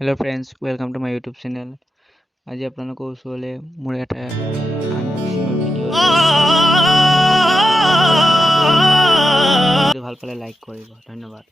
Hello friends, welcome to my YouTube channel. আজি আপোনালোকৰ ওচৰলৈ মোৰ এটা আনবক্সিংৰ ভিডিও যদি ভাল পালে লাইক কৰিব ধন্যবাদ।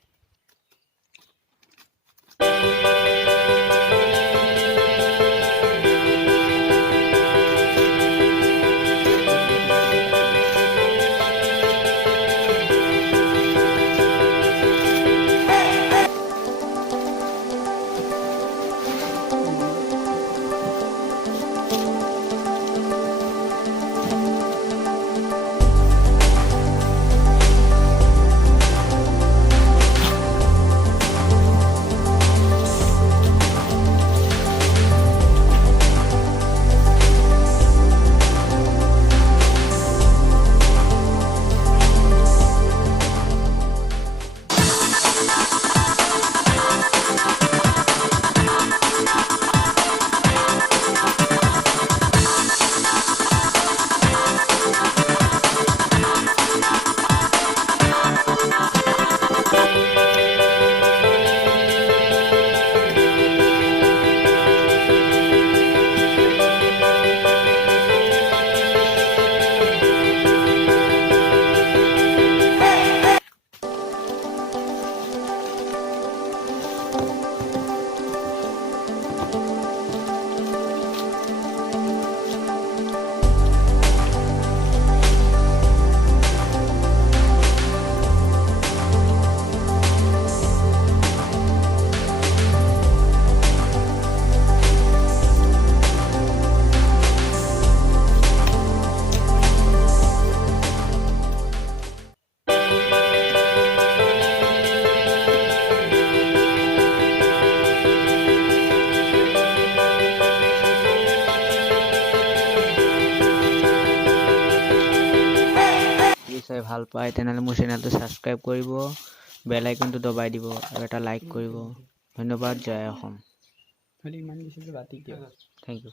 চাই ভাল পায় তেনেহলে মোৰ চেনেলটো সাবস্ক্ৰাইব কৰিব, বেল আইকনটো দবাই দিব আৰু এটা লাইক কৰিব। ধন্যবাদ। জয় অসম। ইমান বেছি ৰাতি কিয়? Thank you.